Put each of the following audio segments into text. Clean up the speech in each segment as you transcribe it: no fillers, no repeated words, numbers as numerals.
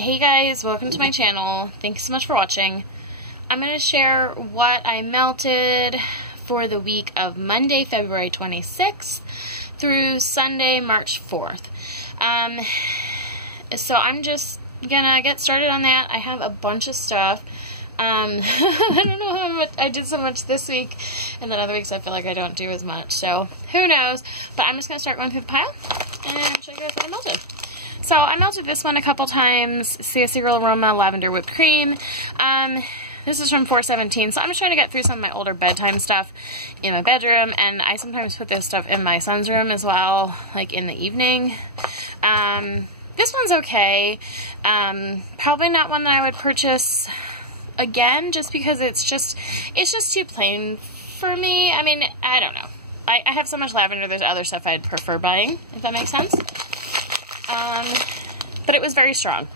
Hey guys, welcome to my channel. Thanks so much for watching. I'm going to share what I melted for the week of Monday, February 26th through Sunday, March 4th. So I'm just going to get started on that. I have a bunch of stuff. I don't know how much I did so much this week, and then other weeks I feel like I don't do as much, so who knows. But I'm just going to start going through the pile and show you guys what I melted. So I melted this one a couple times, Sassy Girl Aroma Lavender Whipped Cream. This is from 417, so I'm just trying to get through some of my older bedtime stuff in my bedroom, and I sometimes put this stuff in my son's room as well, like in the evening. This one's okay. Probably not one that I would purchase again, just because it's just too plain for me. I mean, I don't know. I have so much lavender, there's other stuff I'd prefer buying, if that makes sense. But it was very strong.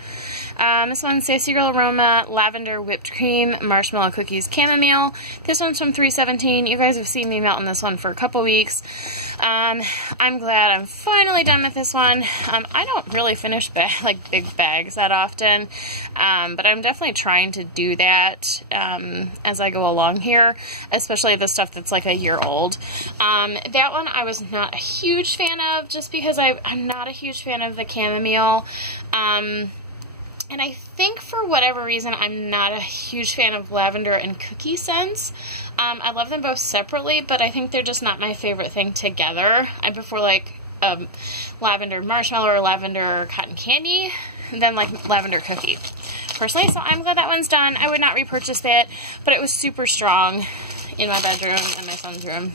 This one's Sassy Girl Aroma Lavender Whipped Cream Marshmallow Cookies Chamomile. This one's from 317. You guys have seen me melting this one for a couple weeks. I'm glad I'm finally done with this one. I don't really finish big bags that often, but I'm definitely trying to do that as I go along here, especially the stuff that's like a year old. That one I was not a huge fan of, just because I'm not a huge fan of the chamomile. And I think for whatever reason, I'm not a huge fan of lavender and cookie scents. I love them both separately, but I think they're just not my favorite thing together. I prefer like lavender marshmallow or lavender cotton candy than like lavender cookie, personally. So I'm glad that one's done. I would not repurchase that, but it was super strong in my bedroom and my son's room.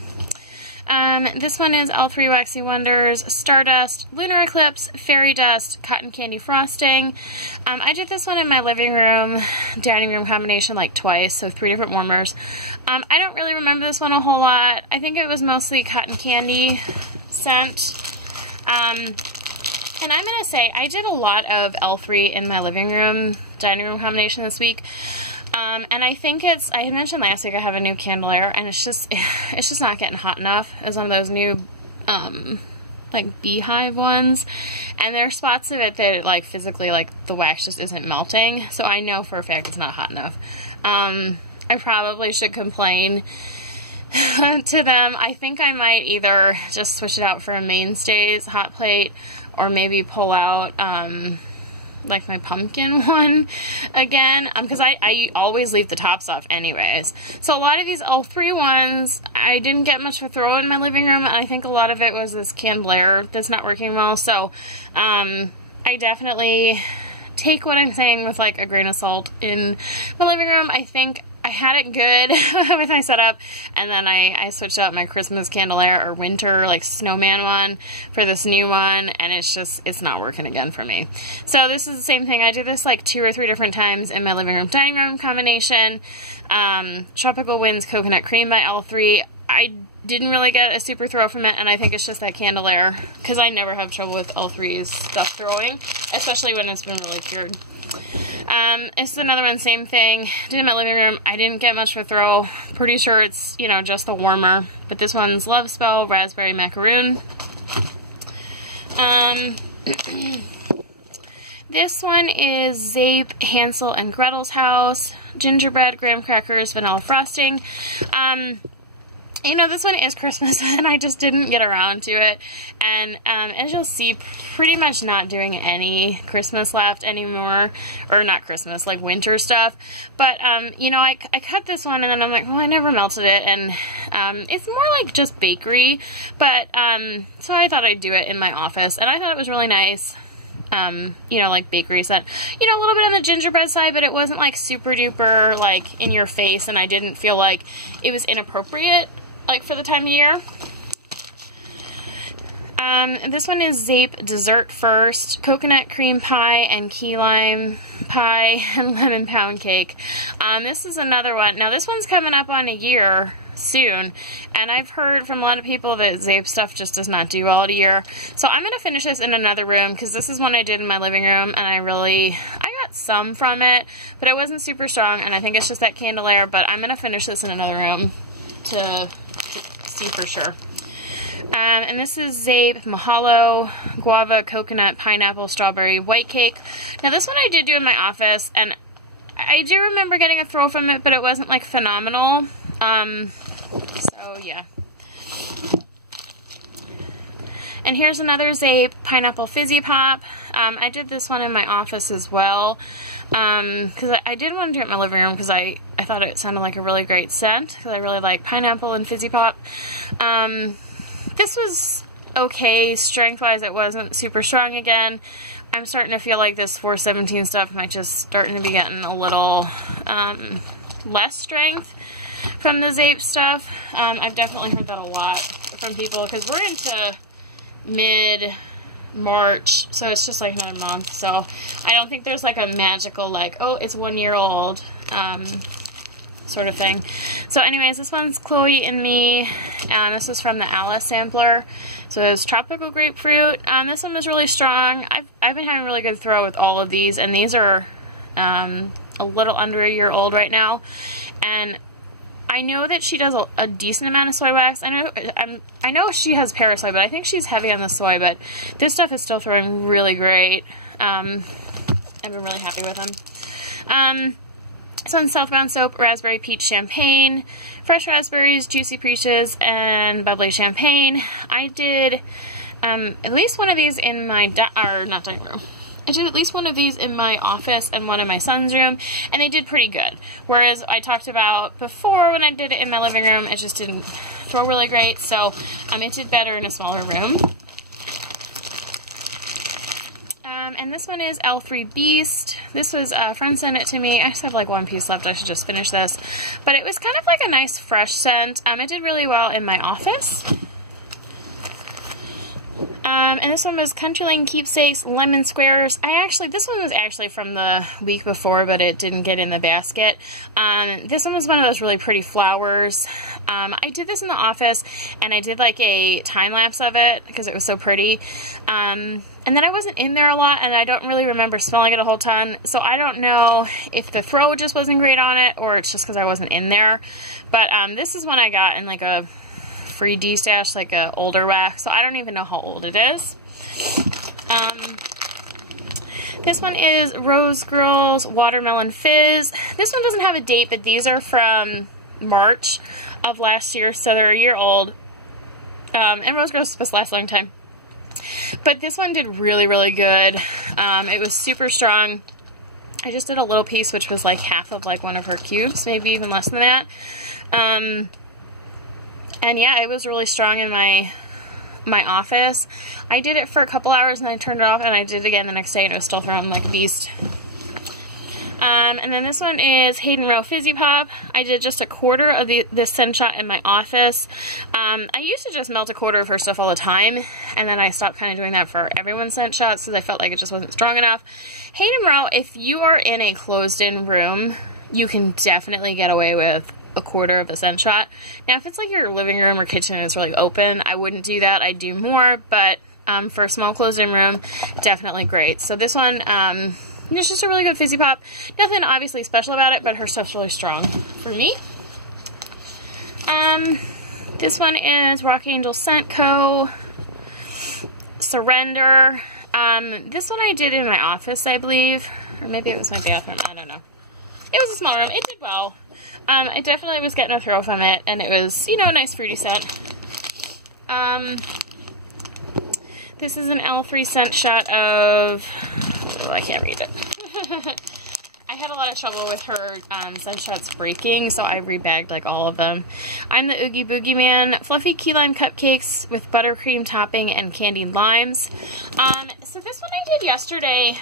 This one is L3 Waxy Wonders, Stardust, Lunar Eclipse, Fairy Dust, Cotton Candy Frosting. I did this one in my living room, dining room combination like twice, so 3 different warmers. I don't really remember this one a whole lot. I think it was mostly cotton candy scent. And I'm going to say, I did a lot of L3 in my living room, dining room combination this week. And I think I had mentioned last week I have a new candelier, and it's just not getting hot enough. It's one of those new, like beehive ones, and there are spots of it that, like, physically, like, the wax just isn't melting, so I know for a fact it's not hot enough. I probably should complain to them. I think I might either just switch it out for a mainstays hot plate, or maybe pull out, like my pumpkin one again, because I always leave the tops off anyways. So a lot of these L3 ones, I didn't get much of a throw in my living room, and I think a lot of it was this candelier that's not working well. So I definitely take what I'm saying with like a grain of salt in my living room. I think I had it good with my setup, and then I switched out my Christmas candelier or winter like snowman one for this new one, and it's not working again for me. So this is the same thing. I did this like 2 or 3 different times in my living room dining room combination. Tropical Winds Coconut Cream by L3. I didn't really get a super throw from it, and I think it's just that candelier, because I never have trouble with L3's stuff throwing, especially when it's been really cured. It's another one, same thing. Did it in my living room. I didn't get much of a throw. Pretty sure it's, you know, just the warmer. But this one's Love Spell Raspberry Macaroon. This one is Zape Hansel and Gretel's House, Gingerbread Graham Crackers Vanilla Frosting. You know, this one is Christmas, and I just didn't get around to it, and as you'll see, pretty much not doing any Christmas left anymore, or not Christmas, like winter stuff, but, you know, I cut this one, and then I'm like, well, I never melted it, and it's more like just bakery, but, so I thought I'd do it in my office, and I thought it was really nice. You know, like bakery scent. You know, a little bit on the gingerbread side, but it wasn't like super duper, like, in your face, and I didn't feel like it was inappropriate, like, for the time of year. This one is Zape Dessert First, Coconut Cream Pie and Key Lime Pie and Lemon Pound Cake. This is another one. Now, this one's coming up on a year soon, and I've heard from a lot of people that Zape stuff just does not do well at a year. So I'm going to finish this in another room, because this is one I did in my living room, and I got some from it, but it wasn't super strong, and I think it's just that candelier, but I'm going to finish this in another room to see for sure. And this is Zape Mahalo Guava Coconut Pineapple Strawberry White Cake. Now this one I did do in my office, and I do remember getting a throw from it, but it wasn't like phenomenal. So yeah. And here's another Zape Pineapple Fizzy Pop. I did this one in my office as well, because I did want to do it in my living room because I thought it sounded like a really great scent, because I really like pineapple and fizzy pop. This was okay strength-wise. It wasn't super strong again. I'm starting to feel like this 417 stuff might just starting to be getting a little less strength from the Zape stuff. I've definitely heard that a lot from people, because we're into mid-March, so it's just like another month. So I don't think there's like a magical, like, oh, it's 1 year old sort of thing. So anyways, this one's Chloe and Me, and this is from the Alice sampler. So it's tropical grapefruit. This one was really strong. I've been having a really good throw with all of these, and these are a little under a year old right now. And I know that she does a decent amount of soy wax. I know she has Parasoy, but I think she's heavy on the soy. But this stuff is still throwing really great. I've been really happy with them. This one's Southbound Soap Raspberry Peach Champagne, Fresh Raspberries, Juicy Peaches, and Bubbly Champagne. I did at least one of these in my not dining room. I did at least one of these in my office and one in my son's room, and they did pretty good. Whereas I talked about before, when I did it in my living room, it just didn't throw really great. So it did better in a smaller room. And this one is L3 Beast. This was a friend sent it to me. I just have like one piece left. I should just finish this. But it was kind of like a nice fresh scent. It did really well in my office. And this one was Country Lane Keepsakes Lemon Squares. This one was actually from the week before, but it didn't get in the basket. This one was one of those really pretty flowers. I did this in the office, and I did like a time lapse of it because it was so pretty. And then I wasn't in there a lot, and I don't really remember smelling it a whole ton. So I don't know if the throw just wasn't great on it, or it's just because I wasn't in there. But this is one I got in like a free D-stash, like a older wax, so I don't even know how old it is. This one is Rose Girls Watermelon Fizz. This one doesn't have a date, but these are from March of last year, so they're a year old. And Rose Girls is supposed to last a long time. But this one did really, really good. It was super strong. I just did a little piece, which was like half of like one of her cubes, maybe even less than that. And yeah, it was really strong in my office. I did it for a couple hours and I turned it off, and I did it again the next day, and it was still throwing like a beast. And then this one is Hayden Row Fizzy Pop. I did just a quarter of this scent shot in my office. I used to just melt a quarter of her stuff all the time, and then I stopped kind of doing that for everyone's scent shots because I felt like it just wasn't strong enough. Hayden Row, if you are in a closed-in room, you can definitely get away with a quarter of a scent shot. Now, if it's like your living room or kitchen and it's really open, I wouldn't do that. I'd do more, but for a small closed-in room, definitely great. So this one, it's just a really good fizzy pop. Nothing obviously special about it, but her stuff's really strong for me. This one is Rock Angel Scent Co. Surrender. This one I did in my office, I believe. Or maybe it was my bathroom. I don't know. It was a small room. It did well. I definitely was getting a throw from it, and it was, you know, a nice fruity scent. This is an L3 scent shot of... Oh, I can't read it. I had a lot of trouble with her scent shots breaking, so I rebagged like all of them. I'm the Oogie Boogie Man. Fluffy key lime cupcakes with buttercream topping and candied limes. So this one I did yesterday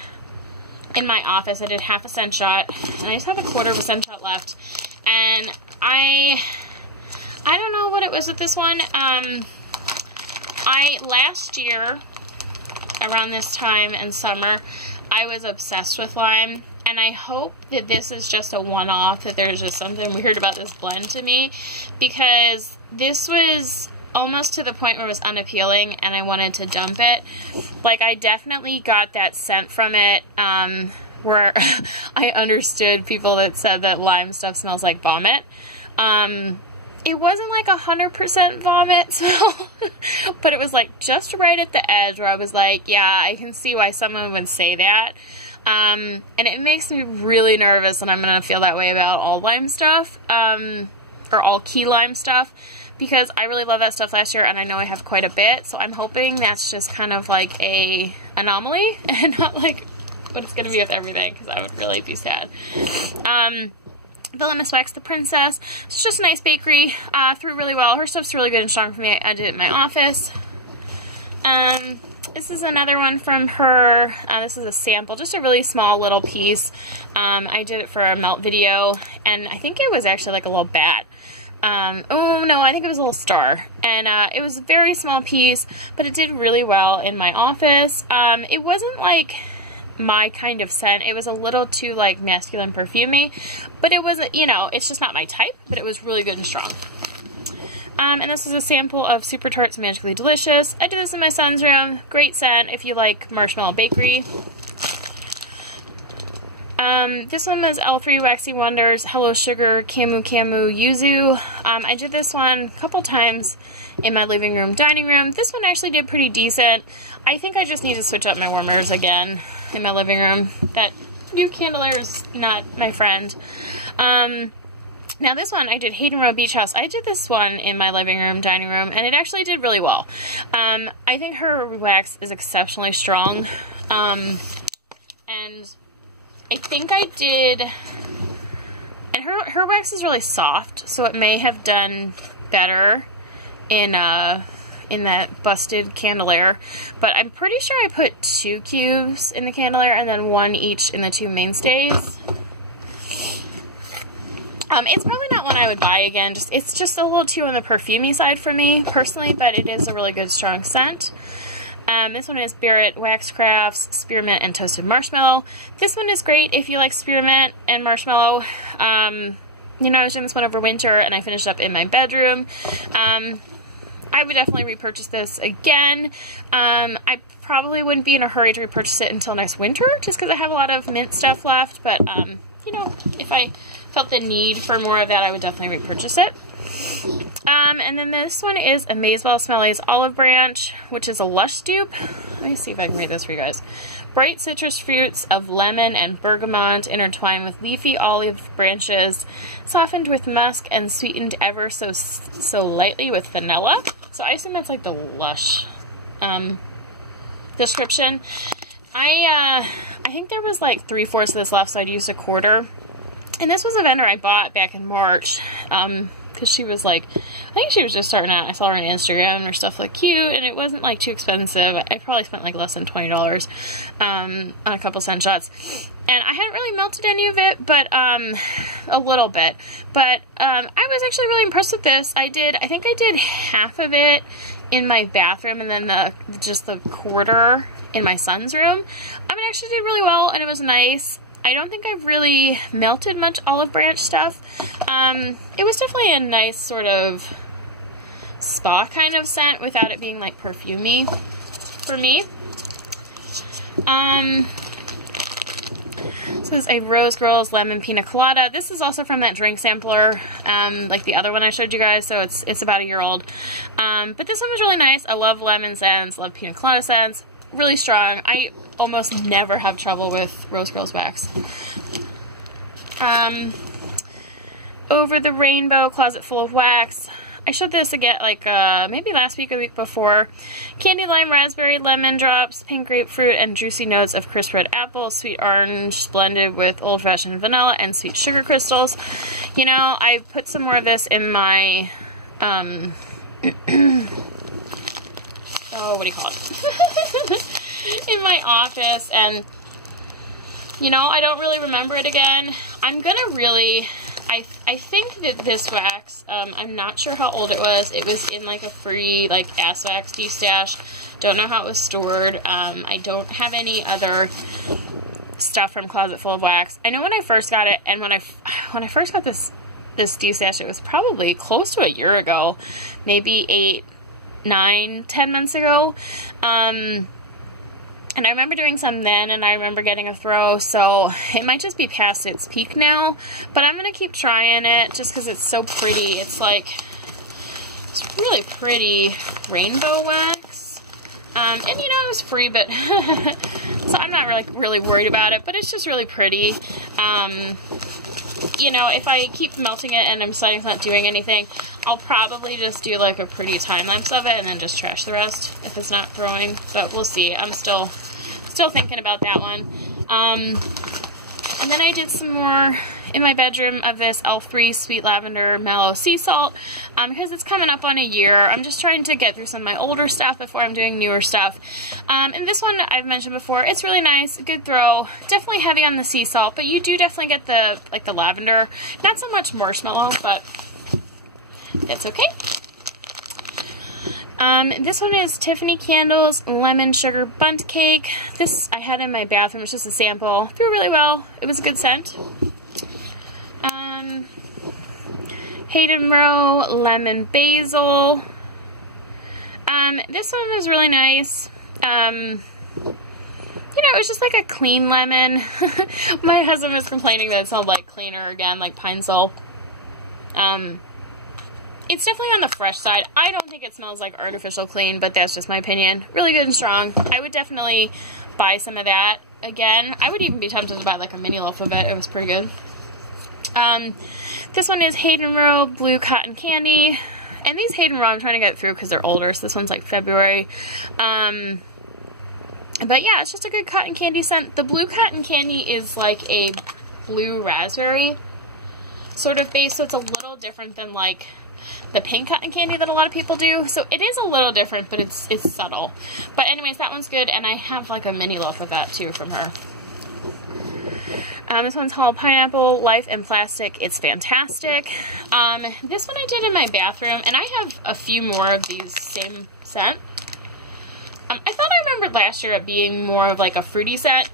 in my office. I did half a scent shot, and I just have a quarter of a scent shot left. And I don't know what it was with this one. Last year, around this time in summer, I was obsessed with lime, and I hope that this is just a one-off, that there's just something weird about this blend to me, because this was almost to the point where it was unappealing, and I wanted to dump it. Like, I definitely got that scent from it, where I understood people that said that lime stuff smells like vomit. it wasn't like 100% vomit smell, but it was like just right at the edge where I was like, yeah, I can see why someone would say that. And it makes me really nervous that I'm going to feel that way about all lime stuff, or all key lime stuff, because I really love that stuff last year, and I know I have quite a bit, so I'm hoping that's just kind of like a anomaly, and not like what it's going to be with everything, because I would really be sad. Villainous Wax The Princess. It's just a nice bakery. Threw really well. Her stuff's really good and strong for me. I did it in my office. This is another one from her. This is a sample, just a really small little piece. I did it for a melt video, and I think it was actually like a little bat. Oh no, I think it was a little star. And it was a very small piece, but it did really well in my office. It wasn't like my kind of scent. It was a little too like masculine perfumey, but it wasn't, you know, it's just not my type, but it was really good and strong. And this is a sample of Super Tarts Magically Delicious. I did this in my son's room. Great scent if you like marshmallow bakery. This one was L3 Waxy Wonders Hello Sugar Camu Camu Yuzu. I did this one a couple times in my living room, dining room. This one actually did pretty decent. I think I just need to switch up my warmers again in my living room. That new candelier is not my friend. Now this one, I did Hayden Row Beach House. I did this one in my living room, dining room, and it actually did really well. I think her wax is exceptionally strong. And I think I did, and her wax is really soft, so it may have done better in that busted candelier, but I'm pretty sure I put 2 cubes in the candelier and then 1 each in the 2 mainstays. It's probably not one I would buy again. It's just a little too on the perfumey side for me personally, but it is a really good strong scent. This one is Barrett Wax Crafts Spearmint and Toasted Marshmallow. This one is great if you like spearmint and marshmallow. You know, I was doing this one over winter and I finished up in my bedroom. I would definitely repurchase this again. I probably wouldn't be in a hurry to repurchase it until next winter, just because I have a lot of mint stuff left, but, you know, if I felt the need for more of that, I would definitely repurchase it. And then this one is Amazeball Smellies Olive Branch, which is a Lush dupe. Let me see if I can read this for you guys. Bright citrus fruits of lemon and bergamot intertwined with leafy olive branches, softened with musk and sweetened ever so lightly with vanilla. So I assume that's like the Lush description. I think there was like 3/4 of this left, so I'd used 1/4. And this was a vendor I bought back in March. Because she was like, I think she was just starting out. I saw her on Instagram and her stuff looked cute, and it wasn't like too expensive. I probably spent like less than $20 on a couple sunshots. And I hadn't really melted any of it, but a little bit. But I was actually really impressed with this. I think I did half of it in my bathroom and then just the 1/4 in my son's room. It actually did really well, and it was nice. I don't think I've really melted much olive branch stuff. It was definitely a nice sort of spa kind of scent without it being like perfumey for me. This is a Rose Girls Lemon Pina Colada. This is also from that drink sampler, like the other one I showed you guys, so it's about a year old. But this one was really nice. I love lemon scents, love pina colada scents. Really strong. I almost never have trouble with Rose Girls wax. Over the Rainbow Closet Full of Wax. I showed this again like maybe last week or week before. Candy lime, raspberry, lemon drops, pink grapefruit, and juicy notes of crisp red apple, sweet orange blended with old-fashioned vanilla and sweet sugar crystals. You know, I put some more of this in my what do you call it? In my office, and you know, I don't really remember it again. I'm gonna really, I think that this wax, I'm not sure how old it was. It was in like a free like Ass Wax de-stash. Don't know how it was stored. I don't have any other stuff from Closet Full of Wax. I know when I first got it, and when I first got this de-stash, it was probably close to a year ago, maybe 8, 9, 10 months ago. And I remember doing some then, and I remember getting a throw, so it might just be past its peak now. But I'm going to keep trying it just because it's so pretty. It's like, it's really pretty rainbow wax. And you know, it was free, but so I'm not really worried about it, but it's just really pretty. You know, if I keep melting it and I'm deciding it's not doing anything, I'll probably just do like a pretty time lapse of it and then just trash the rest if it's not throwing. But we'll see. I'm still thinking about that one. And then I did some more in my bedroom of this Elf3 Sweet Lavender Mallow Sea Salt because it's coming up on a year. I'm just trying to get through some of my older stuff before I'm doing newer stuff. And this one I've mentioned before, it's really nice, good throw, definitely heavy on the sea salt, but you do definitely get the lavender, not so much marshmallow, but that's okay. This one is Tiffany Candles Lemon Sugar Bundt Cake. This I had in my bathroom. It's just a sample. Threw really well. It was a good scent. Hayden Row Lemon Basil. This one was really nice. You know, it was just like a clean lemon. My husband was complaining that it smelled like cleaner again, like Pine Sol. It's definitely on the fresh side. I don't think it smells like artificial clean, but that's just my opinion. Really good and strong. I would definitely buy some of that again. I would even be tempted to buy like a mini loaf of it. It was pretty good. This one is Hayden Row Blue Cotton Candy. And these Hayden Row I'm trying to get through because they're older, so this one's like February. But yeah, it's just a good cotton candy scent. The blue cotton candy is like a blue raspberry sort of base, so it's a little different than like the pink cotton candy that a lot of people do. So it is a little different, but it's subtle. But anyways, that one's good, and I have like a mini loaf of that too from her. This one's Hollow Pineapple Life in Plastic. It's fantastic. This one I did in my bathroom, and I have a few more of these same scent. I thought I remembered last year it being more of like a fruity scent,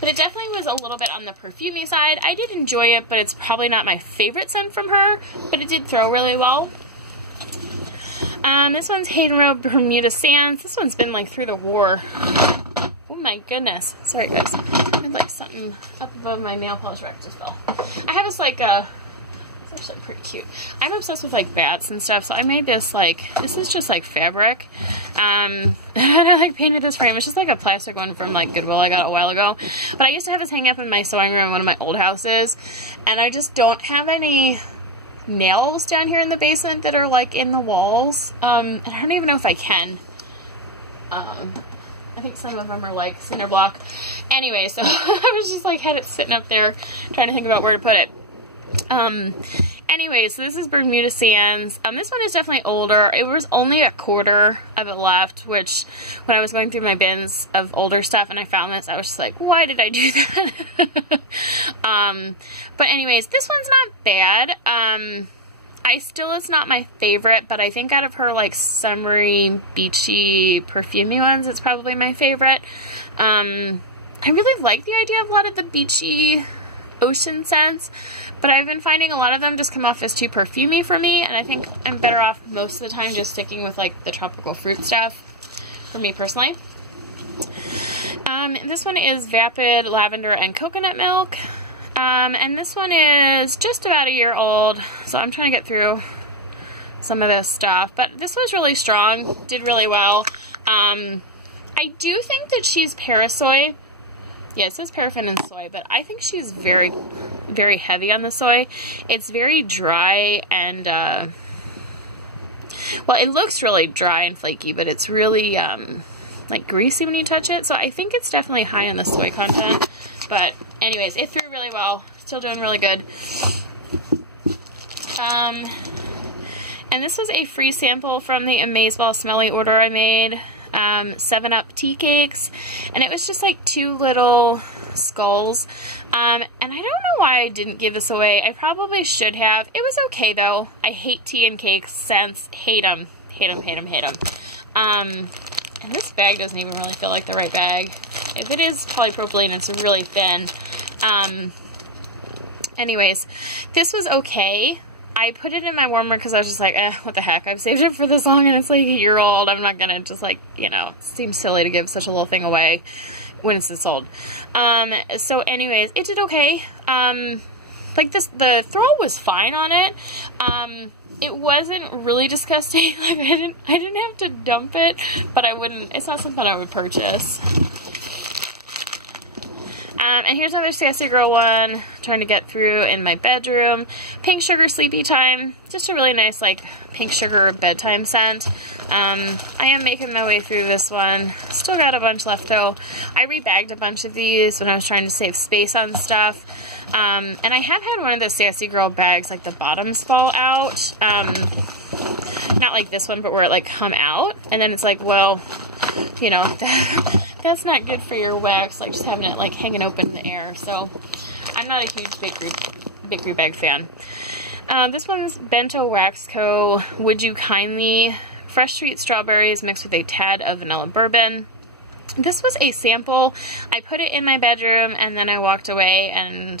but it definitely was a little bit on the perfumey side. I did enjoy it, but it's probably not my favorite scent from her, but it did throw really well. This one's Hayden Row Bermuda Sands. This one's been like through the war. Oh my goodness. Sorry guys. I had like something up above my nail polish rack just fell. I have this like it's actually pretty cute. I'm obsessed with like bats and stuff, so I made this like, this is just like fabric. And I like painted this frame. It's just like a plastic one from like Goodwill I got a while ago. But I used to have this hang up in my sewing room in one of my old houses, and I just don't have any nails down here in the basement that are like in the walls. And I don't even know if I can. I think some of them are like cinder block. Anyway, so I was just like, had it sitting up there trying to think about where to put it. Anyway, so this is Bermuda Sands. This one is definitely older. It was only a quarter of it left, which when I was going through my bins of older stuff and I found this, I was just like, why did I do that? But anyways, this one's not bad. It's not my favorite, but I think out of her like summery, beachy, perfumey ones, it's probably my favorite. I really like the idea of a lot of the beachy ocean scents, but I've been finding a lot of them just come off as too perfumey for me, and I think I'm better off most of the time just sticking with like the tropical fruit stuff for me personally. This one is Vapid Lavender and Coconut Milk. And this one is just about a year old, so I'm trying to get through some of this stuff. But this was really strong, did really well. I do think that she's parasoy. Yeah, it says paraffin and soy, but I think she's very, very heavy on the soy. It's very dry and, well, it looks really dry and flaky, but it's really, like greasy when you touch it. So I think it's definitely high on the soy content. But anyways, it threw really well. Still doing really good. And this was a free sample from the Amazeball Smelly order I made. 7-Up tea cakes. And it was just like 2 little skulls. And I don't know why I didn't give this away. I probably should have. It was okay though. I hate tea and cakes scents. Hate them. Hate them, hate them, hate them. And this bag doesn't even really feel like the right bag. If it is polypropylene, it's really thin. Anyways, this was okay. I put it in my warmer because I was just like, what the heck, I've saved it for this long and it's like a year old. I'm not gonna just like, you know, it seems silly to give such a little thing away when it's this old. So anyways, it did okay. Like the throw was fine on it. It wasn't really disgusting. Like I didn't have to dump it, but it's not something I would purchase. And here's another Sassy Girl one, trying to get through in my bedroom. Pink Sugar Sleepy Time, just a really nice like pink sugar bedtime scent. I am making my way through this one. Still got a bunch left though. I rebagged a bunch of these when I was trying to save space on stuff. And I have had one of those Sassy Girl bags, like the bottoms fall out. Not like this one, but where it like come out. And then it's like, well, you know, that's not good for your wax, like just having it like hanging open in the air. So I'm not a huge bakery bag fan. This one's Bento Wax Co. Would You Kindly Fresh Sweet Strawberries mixed with a tad of vanilla bourbon. This was a sample. I put it in my bedroom and then I walked away and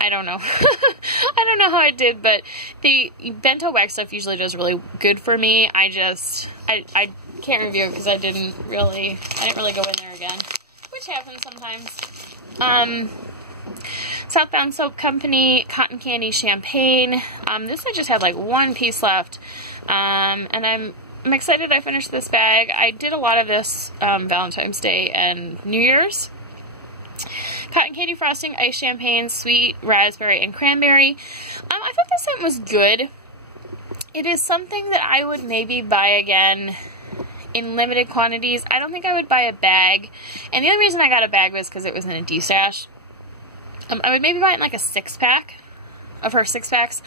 I don't know. I don't know how I did, but the Bento Wax stuff usually does really good for me. I can't review it because I didn't really go in there again, which happens sometimes. Southbound Soap Company Cotton Candy Champagne. This I just had like one piece left, and I'm excited I finished this bag. I did a lot of this Valentine's Day and New Year's. Cotton Candy Frosting Ice Champagne, Sweet Raspberry and Cranberry. I thought this scent was good. It is something that I would maybe buy again in limited quantities. I don't think I would buy a bag. And the only reason I got a bag was because it was in a D-stash. I would maybe buy it in like a 6-pack of her 6-packs.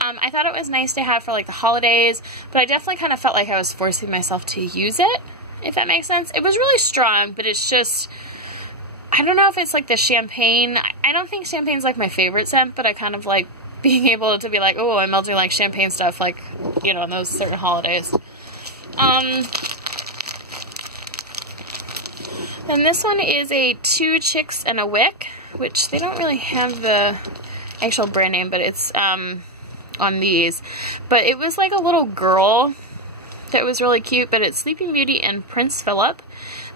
I thought it was nice to have for like the holidays, but I definitely kind of felt like I was forcing myself to use it, if that makes sense. It was really strong, but it's just, I don't know if it's like the champagne. I don't think champagne's like my favorite scent, but I kind of like being able to be like, oh, I'm melting like champagne stuff, like, you know, on those certain holidays. Then this one is a Two Chicks and a Wick, which they don't really have the actual brand name, but it's on these. But it was like a little girl that was really cute, but it's Sleeping Beauty and Prince Philip.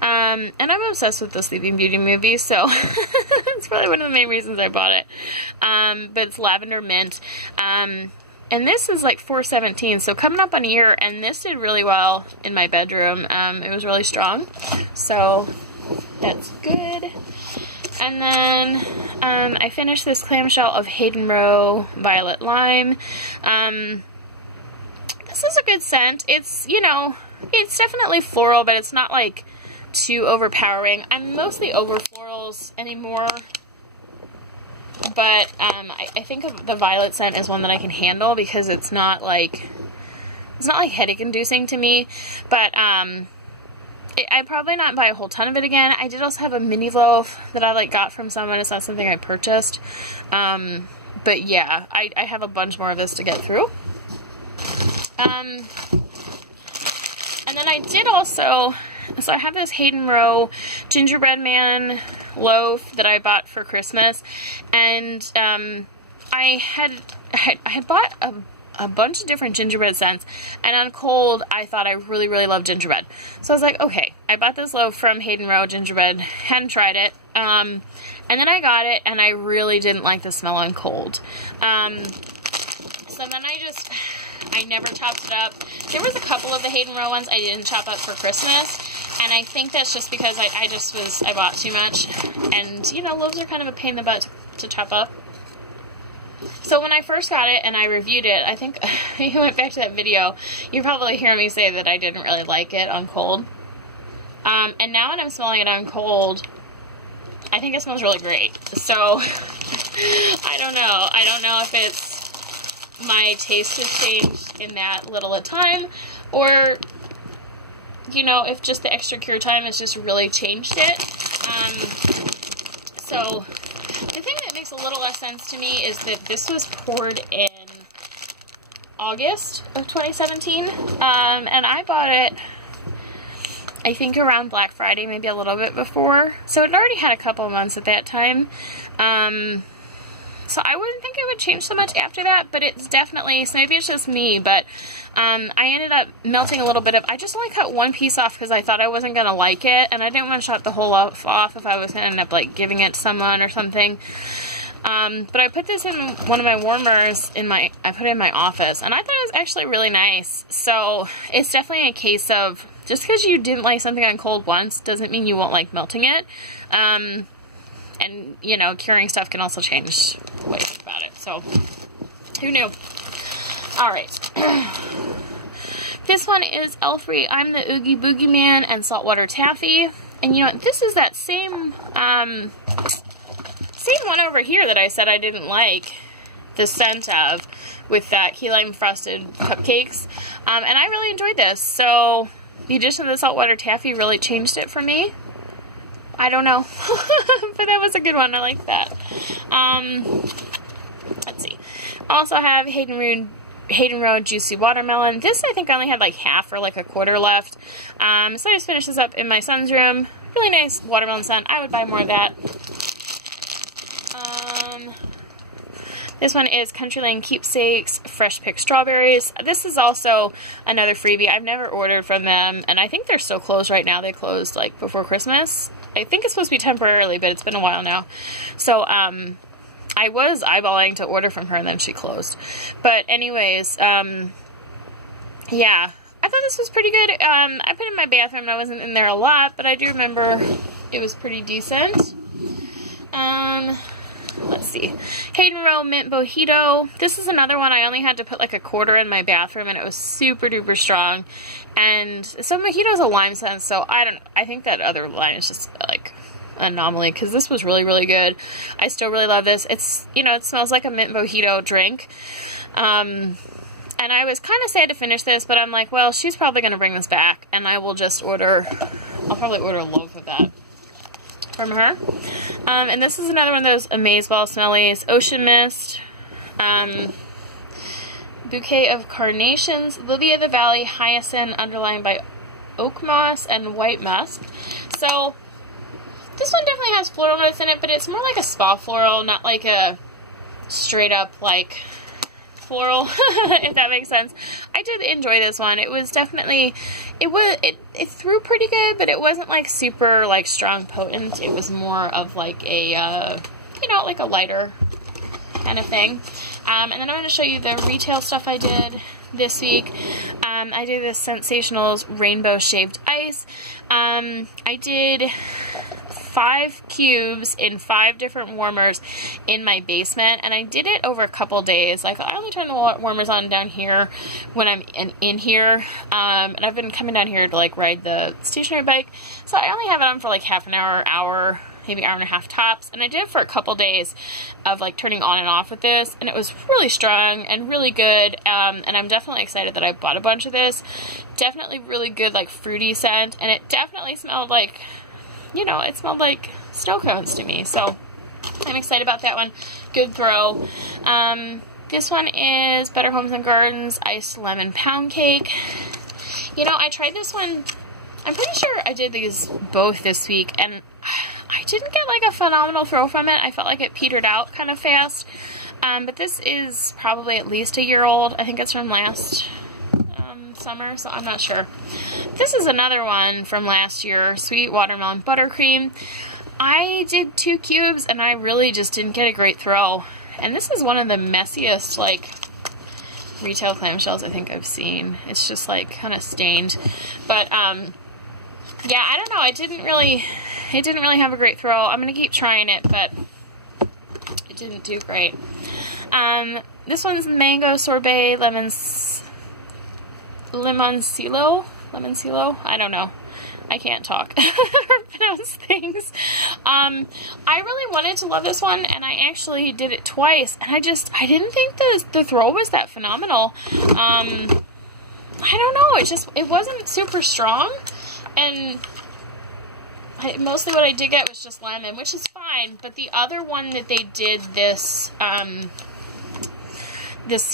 And I'm obsessed with the Sleeping Beauty movie, so it's probably one of the main reasons I bought it. But it's lavender mint. And this is like $4.17, so coming up on a year, and this did really well in my bedroom. It was really strong, so that's good. And then I finished this clamshell of Hayden Rowe Violet Lime. This is a good scent. It's, you know, it's definitely floral, but it's not like too overpowering. I'm mostly over florals anymore, but I think of the violet scent as one that I can handle because it's not like headache inducing to me. But I'd probably not buy a whole ton of it again. I did also have a mini loaf that I like got from someone. It's not something I purchased. But yeah, I have a bunch more of this to get through. And then I did also, so I have this Hayden Rowe Gingerbread Man loaf that I bought for Christmas, and I had bought a bunch of different gingerbread scents, and on cold I thought I really, really loved gingerbread. So I was like, okay, I bought this loaf from Hayden Rowe Gingerbread, hadn't tried it, and then I got it, and I really didn't like the smell on cold. So then I never chopped it up. There was a couple of the Hayden Rowe ones I didn't chop up for Christmas, and I think that's just because I bought too much, and, you know, loaves are kind of a pain in the butt to chop up. So when I first got it and I reviewed it, I think I went back to that video. You probably hear me say that I didn't really like it on cold. And now when I'm smelling it on cold, I think it smells really great. So I don't know. I don't know if it's my taste has changed in that little a time, or, you know, if just the extra cure time has just really changed it. So the thing that makes a little less sense to me is that this was poured in August of 2017, and I bought it, I think, around Black Friday, maybe a little bit before, so it already had a couple months at that time. So I wouldn't think it would change so much after that, but it's definitely, so maybe it's just me, but I ended up melting a little bit of, I just only cut one piece off because I thought I wasn't going to like it, and I didn't want to shut the whole off if I was going to end up like giving it to someone or something. But I put this in one of my warmers I put it in my office, and I thought it was actually really nice. So it's definitely a case of, just because you didn't like something on cold once doesn't mean you won't like melting it. And, you know, curing stuff can also change the way you think about it. So, who knew? Alright. This one is Elfree, I'm the Oogie Boogie Man, and Saltwater Taffy. And, you know, this is that same one over here that I said I didn't like the scent of, with that key lime frosted cupcakes. And I really enjoyed this. So, the addition of the Saltwater Taffy really changed it for me. I don't know, but that was a good one. I like that. Let's see. I also have Hayden Road Juicy Watermelon. This I think only had like half or like a quarter left. So I just finished this up in my son's room. Really nice watermelon scent. I would buy more of that. This one is Country Lane Keepsakes Fresh Picked Strawberries. This is also another freebie. I've never ordered from them, and I think they're still closed right now. They closed like before Christmas. I think it's supposed to be temporarily, but it's been a while now. So, I was eyeballing to order from her, and then she closed. But anyways, yeah, I thought this was pretty good. I put it in my bathroom. I wasn't in there a lot, but I do remember it was pretty decent. Let's see. Hayden Row Mint Mojito. This is another one I only had to put like a quarter in my bathroom, and it was super duper strong. And so Mojito is a lime scent, so I don't know. I think that other lime is just like an anomaly, because this was really, really good. I still really love this. It's, you know, it smells like a mint mojito drink. And I was kind of sad to finish this, but I'm like, well, she's probably going to bring this back, and I will just order, I'll probably order a loaf of that from her. And this is another one of those Amazeball Smellies. Ocean Mist, Bouquet of Carnations, Lily of the Valley, Hyacinth, underlined by Oak Moss, and White Musk. So, this one definitely has floral notes in it, but it's more like a spa floral, not like a straight up, like, floral, if that makes sense. I did enjoy this one. It was definitely, it threw pretty good, but it wasn't like super like strong potent. It was more of like a, you know, like a lighter kind of thing. And then I'm going to show you the retail stuff I did this week. I did this Sensationals Rainbow Shaped Ice. I did 5 cubes in 5 different warmers in my basement, and I did it over a couple days. Like, I only turn the warmers on down here when I'm in here, and I've been coming down here to like ride the stationary bike, so I only have it on for like half an hour, maybe hour and a half tops, and I did it for a couple days of like turning on and off with this, and it was really strong and really good, and I'm definitely excited that I bought a bunch of this. Definitely really good, like, fruity scent, and it definitely smelled like, you know, it smelled like snow cones to me, so I'm excited about that one. Good throw. This one is Better Homes and Gardens Iced Lemon Pound Cake. You know, I tried this one, I'm pretty sure I did these both this week, and I didn't get like a phenomenal throw from it. I felt like it petered out kind of fast. But this is probably at least a year old. I think it's from last summer, so I'm not sure. This is another one from last year, Sweet Watermelon Buttercream. I did 2 cubes, and I really just didn't get a great throw. And this is one of the messiest, like, retail clamshells I think I've seen. It's just, like, kind of stained. But, yeah, I don't know. It didn't really have a great throw. I'm going to keep trying it, but it didn't do great. This one's Mango Sorbet Limoncillo? I don't know. I can't talk or pronounce things. I really wanted to love this one, and I actually did it twice, and I didn't think the throw was that phenomenal. I don't know. It wasn't super strong, and mostly what I did get was just lemon, which is fine, but the other one that they did this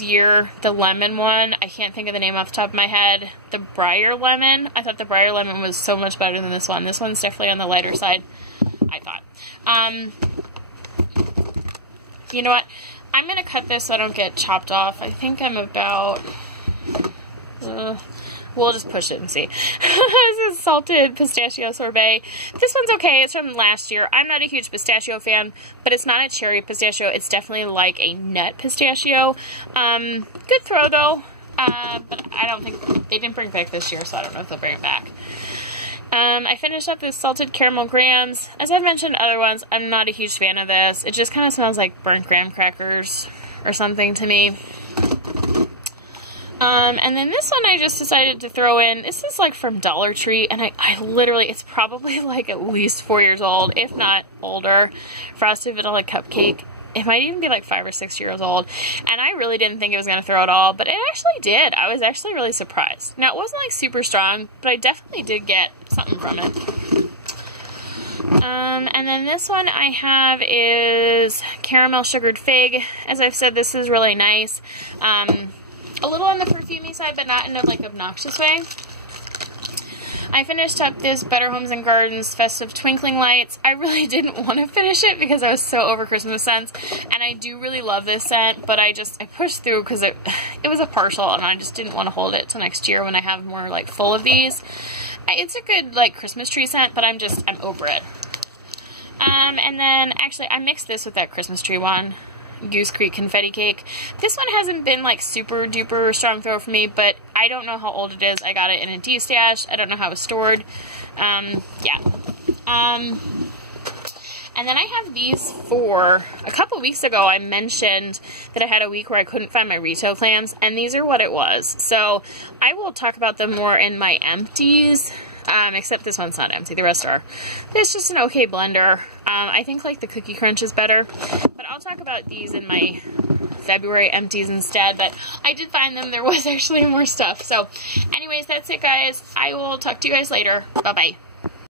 year, the lemon one, I can't think of the name off the top of my head, the Briar Lemon, I thought the Briar Lemon was so much better than this one. This one's definitely on the lighter side, I thought. You know what? I'm going to cut this so I don't get chopped off. I think I'm about... we'll just push it and see. This is salted pistachio sorbet. This one's okay. It's from last year. I'm not a huge pistachio fan, but it's not a cherry pistachio. It's definitely like a nut pistachio. Good throw, though. But I don't think... They didn't bring it back this year, so I don't know if they'll bring it back. I finished up this salted caramel grahams. As I've mentioned other ones, I'm not a huge fan of this. It just kind of smells like burnt graham crackers or something to me. And then this one I just decided to throw in. This is like from Dollar Tree, and I literally, it's probably like at least 4 years old, if not older. Frosted vanilla cupcake. It might even be like 5 or 6 years old. And I really didn't think it was going to throw at all, but it actually did. I was actually really surprised. Now, it wasn't like super strong, but I definitely did get something from it. And then this one I have is caramel sugared fig. As I've said, this is really nice. A little on the perfumey side, but not in a like obnoxious way. I finished up this Better Homes and Gardens Festive Twinkling Lights. I really didn't want to finish it because I was so over Christmas scents, and I do really love this scent, but I pushed through because it was a partial, and I just didn't want to hold it till next year when I have more like full of these. It's a good like Christmas tree scent, but I'm over it. And then actually I mixed this with that Christmas tree one. Goose Creek Confetti Cake. This one hasn't been like super duper strong throw for me, but I don't know how old it is. I got it in a D-stash. I don't know how it was stored. Yeah. And then I have these four. A couple weeks ago I mentioned that I had a week where I couldn't find my retail clams, and these are what it was. So I will talk about them more in my empties. Except this one's not empty, the rest are. It's just an okay blender. I think like the Cookie Crunch is better, but I'll talk about these in my February empties instead, but I did find them. There was actually more stuff. So anyways, that's it guys. I will talk to you guys later. Bye-bye.